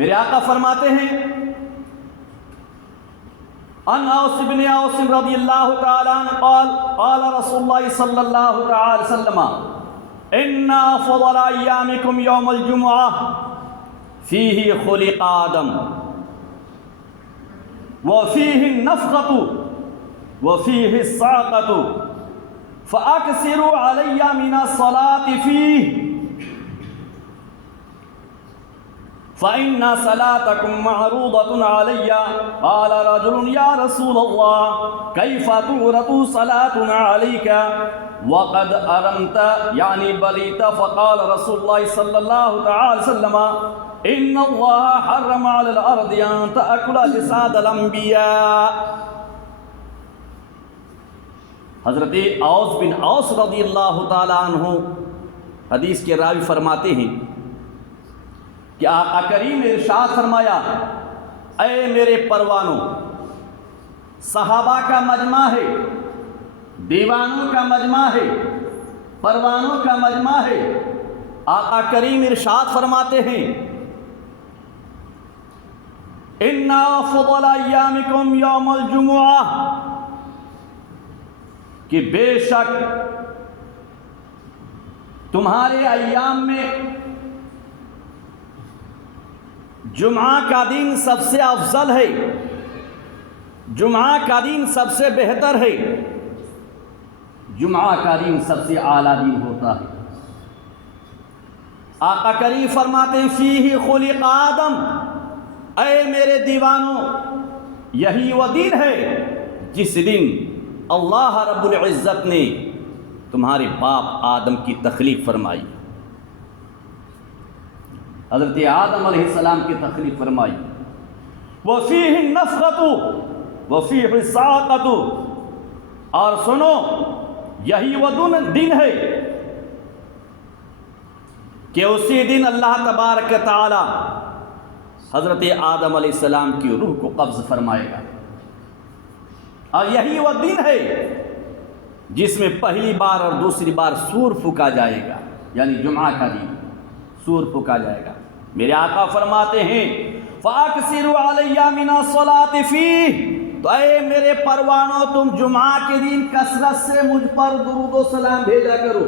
میرے آقا فرماتے ہیں ان اوس بن اوس رضی اللہ تعالی عنہ قال قال رسول اللہ صلی اللہ تعالی وسلم ان افضل ایامکم یوم الجمعہ فیہ خلق آدم وفیہ النفخۃ وفیہ الصاعقۃ فاکثروا علی من الصلاة فیہ فإن صلاتكم معروضة علي قال رجل يا رسول الله كيف تورد صلاتنا عليك وقد أرمت يعني بريت فقال رسول الله صلى الله تعالى وسلم إن الله حرم على الأرض أن تأكل جساد الأنبياء۔ حضرت اوس بن اوس رضی اللہ تعالی عنہ حدیث کے راوی فرماتے ہیں کہ آقا کریم نے ارشاد فرمایا اے میرے پروانوں، صحابہ کا مجمع ہے، دیوانوں کا مجمع ہے، پروانوں کا مجمع ہے۔ آقا کریم ارشاد فرماتے ہیں ان افضل ایامکم یوم الجمعہ، کہ بے شک تمہارے ایام میں جمعہ کا دن سب سے افضل ہے، جمعہ کا دن سب سے بہتر ہے، جمعہ کا دن سب سے اعلیٰ دن ہوتا ہے۔ آقا کریم فرماتے ہیں فیہ خلق آدم، اے میرے دیوانوں، یہی وہ دن ہے جس دن اللہ رب العزت نے تمہارے باپ آدم کی تخلیق فرمائی، حضرت آدم علیہ السلام کی تخلیق فرمائی۔ وفیہ النفخۃ وفیہ الصاعقۃ، اور سنو یہی وہ دن ہے کہ اسی دن اللہ تبارک تعالی حضرت آدم علیہ السلام کی روح کو قبض فرمائے گا، اور یہی وہ دن ہے جس میں پہلی بار اور دوسری بار سور پھونکا جائے گا، یعنی جمعہ کا دن سور پھونکا جائے گا۔ میرے آقا فرماتے ہیں فَأَكْثِرُوا عَلَيَّ مِنَ الصَّلَاةِ فِيهِ، تو اے میرے پروانوں تم جمعہ کے دن کثرت سے مجھ پر درود و سلام بھیجا کرو،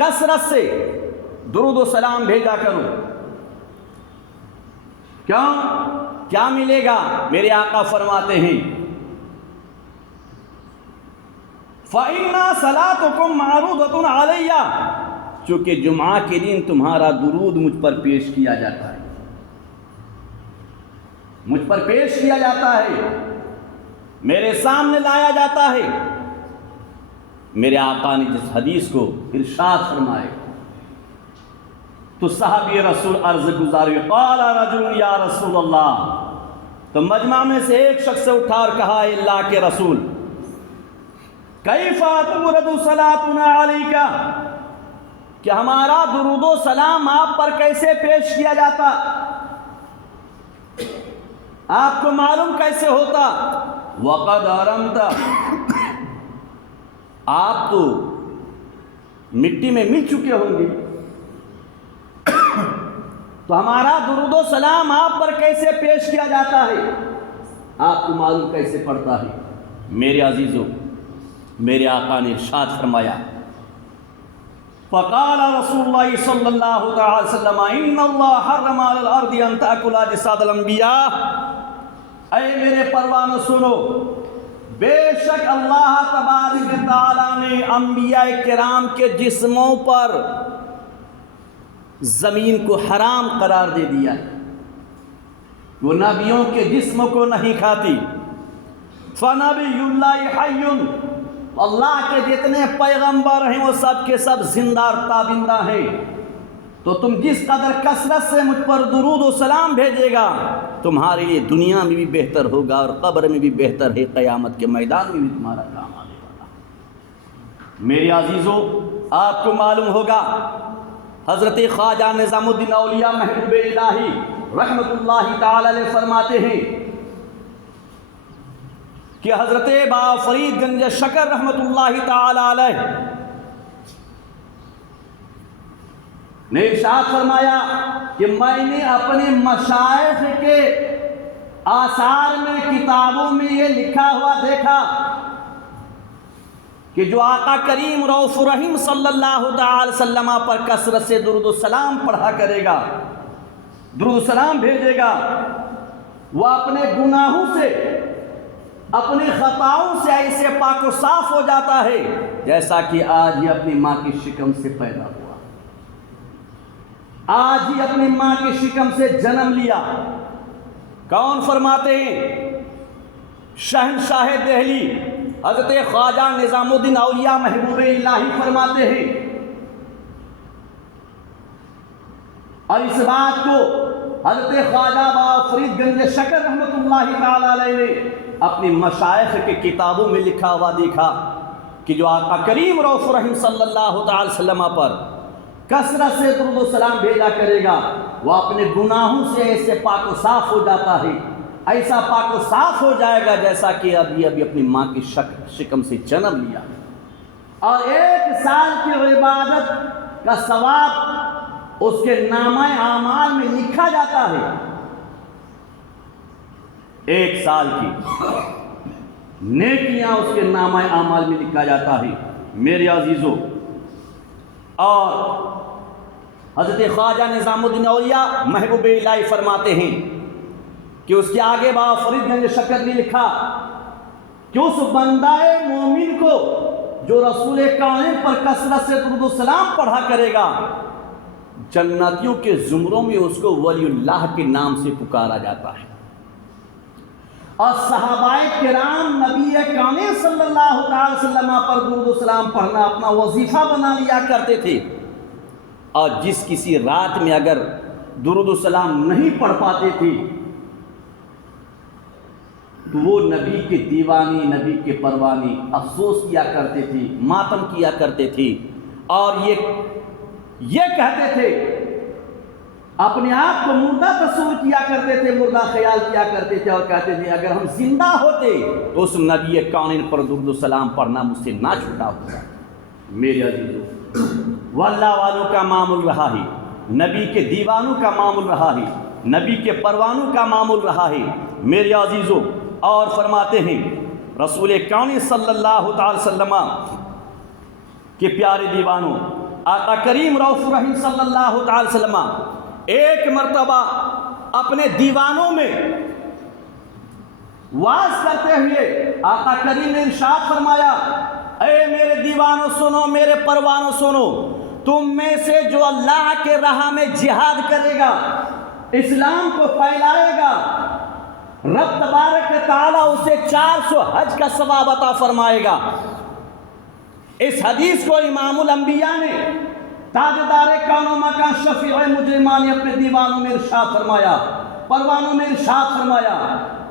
کثرت سے درود و سلام بھیجا کرو۔ کیوں؟ کیا ملے گا؟ میرے آقا فرماتے ہیں فَإِنَّ صَلَاتُكُمْ مَعْرُوضَةٌ عَلَيَّ، چونکہ جمعہ کے دن تمہارا درود مجھ پر پیش کیا جاتا ہے، مجھ پر پیش کیا جاتا ہے، میرے سامنے لایا جاتا ہے۔ میرے آقا نے جس حدیث کو ارشاد فرمائے تو صحابی رسول عرض گزارے قال رجل یا رسول اللہ، تو مجمع میں سے ایک شخص اٹھا اور کہا اے اللہ کے رسول کیف تورد صلاتنا علیک، کہ ہمارا درود و سلام آپ پر کیسے پیش کیا جاتا، آپ کو معلوم کیسے ہوتا؟ وقد ارمت، آپ تو مٹی میں مل چکے ہوں گے، تو ہمارا درود و سلام آپ پر کیسے پیش کیا جاتا ہے، آپ کو معلوم کیسے پڑتا ہے؟ میرے عزیزوں، میرے آقا نے ارشاد فرمایا فقال رسول اللہ صلی اللہ تعالی وسلم ان اللہ حرم علی الارض ان تاکل اجساد الانبیاء، اے میرے پروانوں سنو، بے شک اللہ تبارک تعالی نے انبیاء کرام کے جسموں پر زمین کو حرام قرار دے دیا، وہ نبیوں کے جسم کو نہیں کھاتی۔ فنبی اللہ حی، اللہ کے جتنے پیغمبر ہیں وہ سب کے سب زندہ اور تابندہ ہیں، تو تم جس قدر کثرت سے مجھ پر درود و سلام بھیجے گا تمہارے لیے دنیا میں بھی بہتر ہوگا اور قبر میں بھی بہتر ہے، قیامت کے میدان میں بھی تمہارا کام آنے والا۔ میرے عزیزوں، آپ کو معلوم ہوگا حضرت خواجہ نظام الدین اولیاء محبوب الہی رحمت اللہ تعالی علیہ فرماتے ہیں کہ حضرت بابا فرید گنج شکر رحمت اللہ تعالی علیہ نے ارشاد فرمایا کہ میں نے اپنے مشائخ کے آثار میں کتابوں میں یہ لکھا ہوا دیکھا کہ جو آقا کریم رؤوف الرحیم صلی اللہ تعالی وسلم پر کثرت سے درود و سلام پڑھا کرے گا، درود و سلام بھیجے گا، وہ اپنے گناہوں سے، اپنی خطاؤں سے ایسے پاک و صاف ہو جاتا ہے جیسا کہ آج ہی اپنی ماں کی شکم سے پیدا ہوا، آج ہی اپنی ماں کی شکم سے جنم لیا۔ کون فرماتے ہیں؟ شہنشاہ دہلی حضرت خواجہ نظام الدین اولیاء محبوب الہی فرماتے ہیں، اور اس بات کو حضرت خواجہ بابا فرید گنج شکر رحمۃ اللہ تعالی علیہ نے اپنی مشائخ کے کتابوں میں لکھا ہوا دیکھا کہ جو آقا کریم رؤوف الرحیم صلی اللہ تعالی وسلم پر کثرت سے درود و سلام بھیجا کرے گا، وہ اپنے گناہوں سے ایسے پاک و صاف ہو جاتا ہے، ایسا پاک و صاف ہو جائے گا جیسا کہ ابھی اپنی ماں کی شکم سے جنم لیا، اور 1 سال کی عبادت کا ثواب اس کے نامہ اعمال میں لکھا جاتا ہے۔ 1 سال کی نیکیاں اس کے نامہ اعمال میں لکھا جاتا ہے میرے عزیزوں۔ اور حضرت خواجہ نظام الدین اولیاء محبوب الہی فرماتے ہیں کہ اس کے آگے بابا فرید گنج شکر نے لکھا کہ اس بندہ مومن کو جو رسول کائنات پر کثرت سے درود و سلام پڑھا کرے گا، جنتیوں کے زمروں میں اس کو ولی اللہ کے نام سے پکارا جاتا ہے۔ اور صحابہ کرام نبی کائنات صلی اللہ علیہ وسلم پر درود و سلام پڑھنا اپنا وظیفہ بنا لیا کرتے تھے، اور جس کسی رات میں اگر درود و سلام نہیں پڑھ پاتے تھے تو وہ نبی کے دیوانی، نبی کے پروانی افسوس کیا کرتے تھے، ماتم کیا کرتے تھے، اور یہ کہتے تھے، اپنے آپ کو مردہ تصور کیا کرتے تھے، مردہ خیال کیا کرتے تھے، اور کہتے تھے اگر ہم زندہ ہوتے تو اس نبی کائنات پر درود و سلام پڑھنا مجھ سے نہ چھوٹا ہوتا۔ میرے عزیزوں، وہ اللہ والوں کا معمول رہا ہے، نبی کے دیوانوں کا معمول رہا ہے، نبی کے پروانوں کا معمول رہا ہے میرے عزیزوں۔ اور فرماتے ہیں رسول کائنات صلی اللہ تعالی وسلم کے پیارے دیوانوں، آقا کریم رؤوف الرحیم صلی اللہ تعالی وسلم ایک مرتبہ اپنے دیوانوں میں واز کرتے ہوئے آقا کریم نے ارشاد فرمایا، اے میرے دیوانوں سنو، میرے پروانوں سنو، تم میں سے جو اللہ کے راہ میں جہاد کرے گا، اسلام کو پھیلائے گا، رب تبارک تعالیٰ اسے 400 حج کا ثواب عطا فرمائے گا۔ اس حدیث کو امام الانبیاء نے، تاجدار کون و مکان، شفیع مجرمان نے اپنے دیوانوں میں ارشاد فرمایا، پروانوں میں ارشاد فرمایا،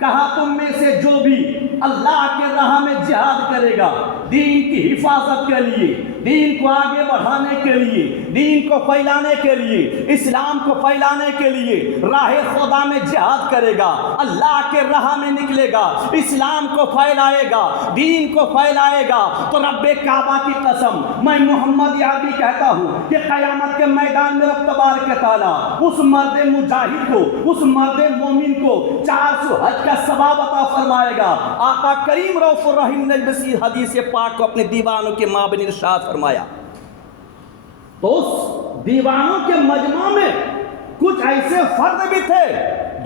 کہا تم میں سے جو بھی اللہ کے راہ میں جہاد کرے گا، دین کی حفاظت کے لیے، دین کو آگے بڑھانے کے لیے، دین کو پھیلانے کے لیے، اسلام کو پھیلانے کے لیے راہ خدا میں جہاد کرے گا، اللہ کے راہ میں نکلے گا، اسلام کو پھیلائے گا، دین کو پھیلائے گا، تو رب کعبہ کی قسم میں محمد عربی کہتا ہوں کہ قیامت کے میدان میں رب تبارک تعالیٰ اس مرد مجاہد کو، اس مرد مومن کو 400 حج کا ثواب عطا فرمائے گا۔ آقا کریم رؤوف الرحیم نے بسی حدیث پاک کو اپنے دیوانوں کے مابین ارشاد فرمایا۔ تو اس دیوانوں کے مجمع میں کچھ ایسے فرد بھی تھے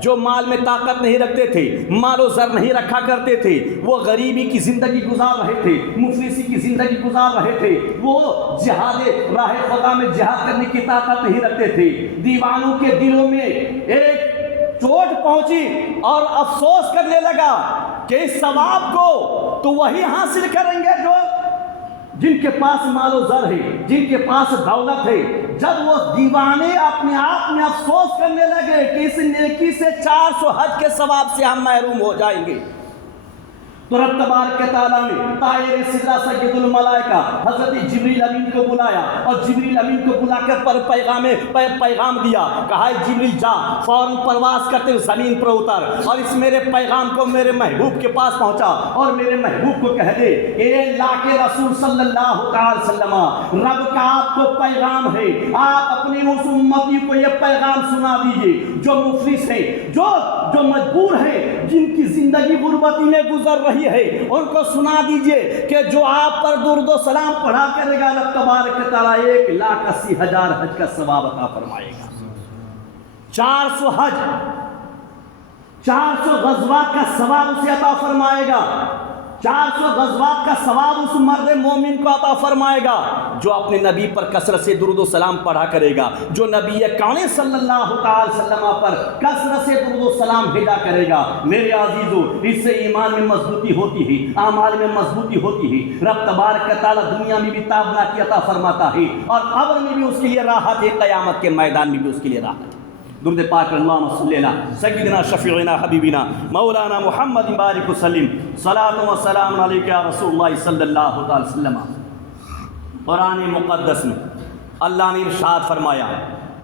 جو مال میں طاقت نہیں رکھتے تھے، مال و زر نہیں رکھا کرتے تھے، وہ غریبی کی زندگی گزار رہے تھے، مفلسی کی زندگی گزار رہے تھے، وہ جہاد راہ خدا میں جہاد کرنے کی طاقت نہیں رکھتے تھے۔ دیوانوں کے دلوں میں ایک چوٹ پہنچی اور افسوس کرنے لگا کہ اس ثواب کو تو وہی حاصل کریں گے جو جن کے پاس مال و زر ہے، جن کے پاس دولت ہے۔ جب وہ دیوانے اپنے آپ میں افسوس کرنے لگے کہ اس نیکی سے 400 حج کے ثواب سے ہم محروم ہو جائیں گے، تو رب تبارک تعالیٰ نے طائر سدرہ سید الملائکہ حضرت جبریل امین کو بلایا اور جبریل امین کو بلا کر پیغام دیا، کہا ہے جبریل جا فوراً پرواز کرتے ہوئے زمین پر اتر اور اس میرے پیغام کو میرے محبوب کے پاس پہنچا اور میرے محبوب کو کہہ دے اے اللہ کے رسول صلی اللہ علیہ وسلم، رب کا آپ کو پیغام ہے، آپ اپنی اس امتی کو یہ پیغام سنا دیجئے جو مفلس ہیں، جو مجبور ہیں، جن کی زندگی غربتی میں گزر رہی ہے، ان کو سنا دیجئے کہ جو آپ پر درود و سلام پڑھا کرے گا رب تبارک تعالیٰ 1,80,000 حج کا ثواب عطا فرمائے گا، 400 حج، 400 غزوات کا ثواب اسے عطا فرمائے گا، 400 غزوات کا ثواب اس مرد مومن کو عطا فرمائے گا جو اپنے نبی پر کثرت سے درود و سلام پڑھا کرے گا، جو نبی کون صلی اللہ علیہ وسلم پر کثرت سے درود و سلام بھیجا کرے گا۔ میرے عزیزو، اس سے ایمان میں مضبوطی ہوتی ہے، اعمال میں مضبوطی ہوتی ہے، رب تبارک تعالیٰ دنیا میں بھی تابناکی عطا فرماتا ہے اور قبر میں بھی اس کے لیے راحت ہے، قیامت کے میدان میں بھی اس کے لیے راحت ہے۔ درود پاک اللہم صلی علی سیدنا شفیعنا حبیبنا مولانا محمد بارک وسلم، صلاۃ و سلام علیک یا رسول اللہ صلی اللہ علیہ وسلم۔ قرآن مقدس میں اللہ نے ارشاد فرمایا،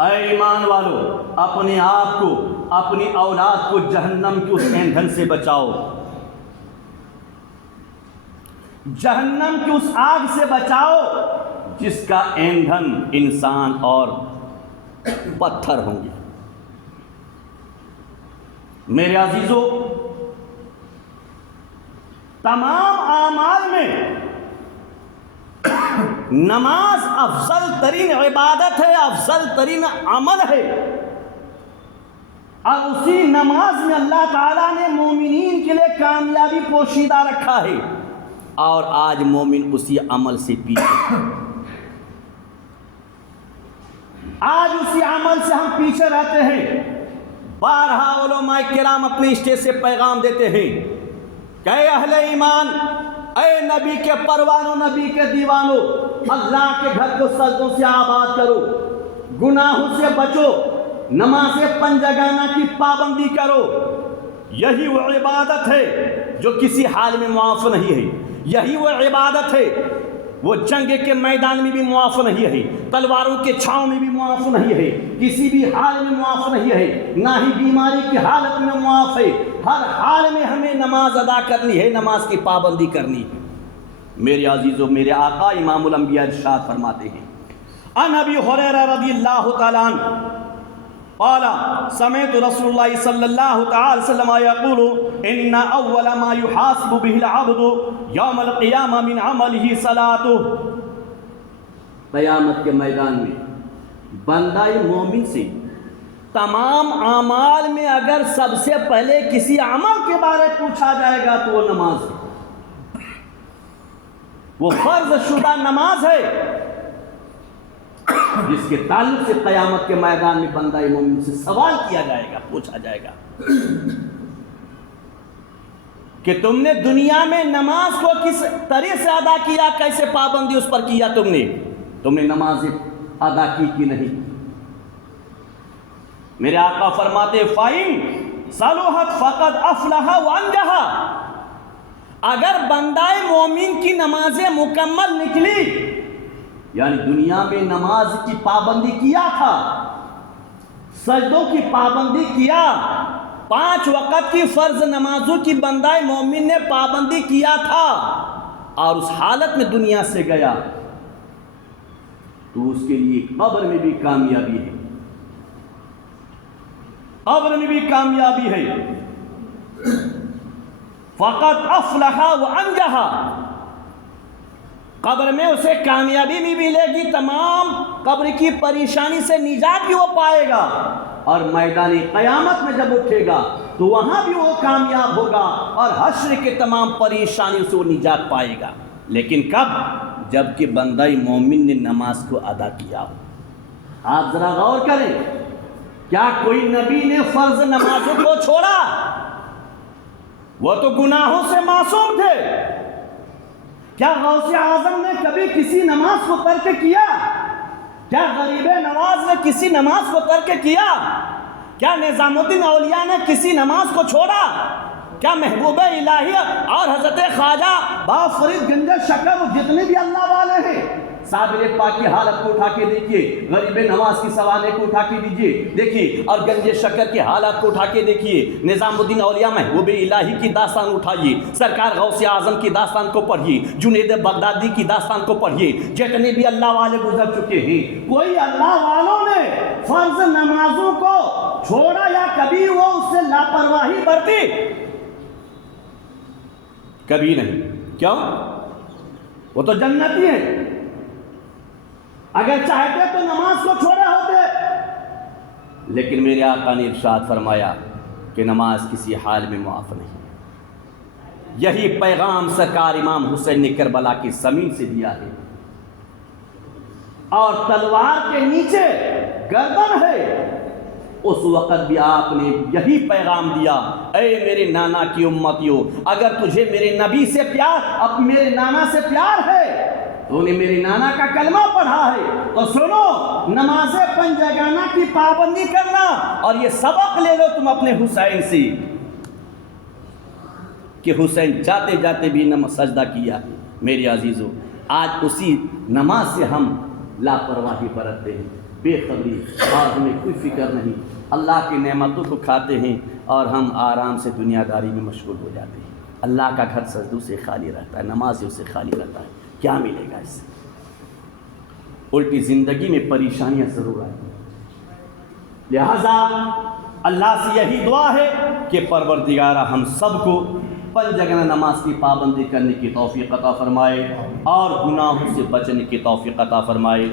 اے ایمان والو، اپنے آپ کو، اپنی اولاد کو جہنم کی اس ایندھن سے بچاؤ، جہنم کی اس آگ سے بچاؤ جس کا ایندھن انسان اور پتھر ہوں گے۔ میرے عزیزو، تمام اعمال میں نماز افضل ترین عبادت ہے، افضل ترین عمل ہے، اور اسی نماز میں اللہ تعالیٰ نے مومنین کے لیے کامیابی پوشیدہ رکھا ہے، اور آج مومن اسی عمل سے پیچھے، آج اسی عمل سے ہم پیچھے رہتے ہیں۔ بارہا علماء کرام اپنے اسٹیج سے پیغام دیتے ہیں کہ اے اہل ایمان، اے نبی کے پروانوں، نبی کے دیوانوں، اللہ کے گھر کو سجدوں سے آباد کرو، گناہوں سے بچو، نماز پنجگانہ کی پابندی کرو۔ یہی وہ عبادت ہے جو کسی حال میں معاف نہیں ہے، یہی وہ عبادت ہے وہ جنگ کے میدان میں بھی معاف نہیں ہے، تلواروں کے چھاؤں میں بھی معاف نہیں ہے، کسی بھی حال میں معاف نہیں ہے، نہ ہی بیماری کی حالت میں معاف ہے، ہر حال میں ہمیں نماز ادا کرنی ہے، نماز کی پابندی کرنی ہے۔ میرے عزیزو، میرے آقا امام الانبیاء ارشاد فرماتے ہیں، عن ابی ہریرہ رضی اللہ تعالیٰ عنہ قال سمعت رسول اللہ صلی اللہ تعالی وسلم یقول ان اول ما يحاسب به العبد یوم القیامہ من عمله صلاته۔ قیامت کے میدان میں بندہ مومن سے تمام اعمال میں اگر سب سے پہلے کسی عمل کے بارے پوچھا جائے گا تو وہ نماز ہے، وہ فرض شدہ نماز ہے، جس کے تعلق سے قیامت کے میدان میں بندہ مومن سے سوال کیا جائے گا، پوچھا جائے گا کہ تم نے دنیا میں نماز کو کس طرح سے ادا کیا، کیسے پابندی اس پر کیا، تم نے نماز ادا کی کہ نہیں۔ میرے آقا فرماتے فَإِن صَلُحَتْ فَقَدْ أَفْلَحَ وَأَنجَحَ، اگر بندہ مومن کی نمازیں مکمل نکلی، یعنی دنیا میں نماز کی پابندی کیا تھا، سجدوں کی پابندی کیا، 5 وقت کی فرض نمازوں کی بندہ مومن نے پابندی کیا تھا، اور اس حالت میں دنیا سے گیا، تو اس کے لیے قبر میں بھی کامیابی ہے، قبر میں بھی کامیابی ہے۔ فقط افلح وانجح، قبر میں اسے کامیابی بھی ملے گی، تمام قبر کی پریشانی سے نجات بھی وہ پائے گا، اور میدان قیامت میں جب اٹھے گا تو وہاں بھی وہ کامیاب ہوگا اور حشر کے تمام پریشانیوں سے وہ نجات پائے گا۔ لیکن کب؟ جب کہ بندہ مومن نے نماز کو ادا کیا ہو۔ آپ ذرا غور کریں، کیا کوئی نبی نے فرض نمازوں کو چھوڑا؟ وہ تو گناہوں سے معصوم تھے۔ کیا غوث اعظم نے کبھی کسی نماز کو ترک کیا؟ کیا غریب نواز نے کسی نماز کو ترک کیا؟ کیا نظام الدین اولیاء نے کسی نماز کو چھوڑا؟ کیا محبوب الہی اور حضرت خواجہ بابا فرید گنج شکر جتنے بھی اللہ والے ہیں، صابر پاک کی حالت کو اٹھا کے دیکھیے، غریب نواز کی سوانے کو اٹھا کے دیجئے دیکھیے، اور گنج شکر کی حالات کو اٹھا کے دیکھیے، نظام الدین اولیاء محبوب الہی کی داستان اٹھائیے، سرکار غوث اعظم کی داستان کو پڑھیے، جنید بغدادی کی داستان کو پڑھیے، جتنے بھی اللہ والے گزر چکے ہیں، کوئی اللہ والوں نے فرض نمازوں کو چھوڑا یا کبھی وہ اس سے لاپرواہی برتی؟ کبھی نہیں۔ کیوں؟ وہ تو جنتی ہیں، اگر چاہتے تو نماز کو چھوڑے ہوتے، لیکن میرے آقا نے ارشاد فرمایا کہ نماز کسی حال میں معاف نہیں۔ یہی پیغام سرکار امام حسین نے کربلا کی زمین سے دیا ہے، اور تلوار کے نیچے گردن ہے، اس وقت بھی آپ نے یہی پیغام دیا، اے میرے نانا کی امتیوں، اگر تجھے میرے نبی سے پیار، اب میرے نانا سے پیار ہے، تو نے میرے نانا کا کلمہ پڑھا ہے، تو سنو، نماز پنجگانہ کی پابندی کرنا، اور یہ سبق لے لو تم اپنے حسین سے کہ حسین جاتے جاتے بھی سجدہ کیا۔ میرے عزیزو، آج اسی نماز سے ہم لاپرواہی برتتے ہیں، بے خبری، اور ہمیں کوئی فکر نہیں، اللہ کی نعمتوں کو کھاتے ہیں اور ہم آرام سے دنیا داری میں مشغول ہو جاتے ہیں۔ اللہ کا گھر سجدوں سے خالی رہتا ہے، نمازوں سے خالی رہتا ہے، کیا ملے گا اس سے؟ الٹی زندگی میں پریشانیاں ضرور آئیں۔ لہذا اللہ سے یہی دعا ہے کہ پروردگارہ ہم سب کو پنجگانہ نماز کی پابندی کرنے کی توفیق عطا فرمائے، اور گناہوں سے بچنے کی توفیق عطا فرمائے،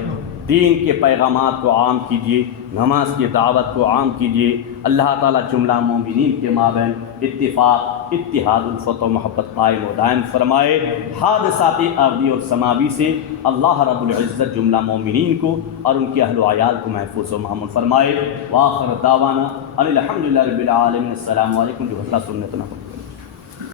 دین کے پیغامات کو عام کیجیے، نماز کی دعوت کو عام کیجیے۔ اللہ تعالیٰ جملہ مومنین کے مابین اتفاق، اتحاد، الفت و محبت قائم و دائم فرمائے۔ حادثات ارضی اور سماوی سے اللہ رب العزت جملہ مومنین کو اور ان کے اہل و عیال کو محفوظ و مامون فرمائے۔ وآخر دعوانا ان الحمدللہ رب العالمین۔ السلام علیکم و رحمۃ اللہ۔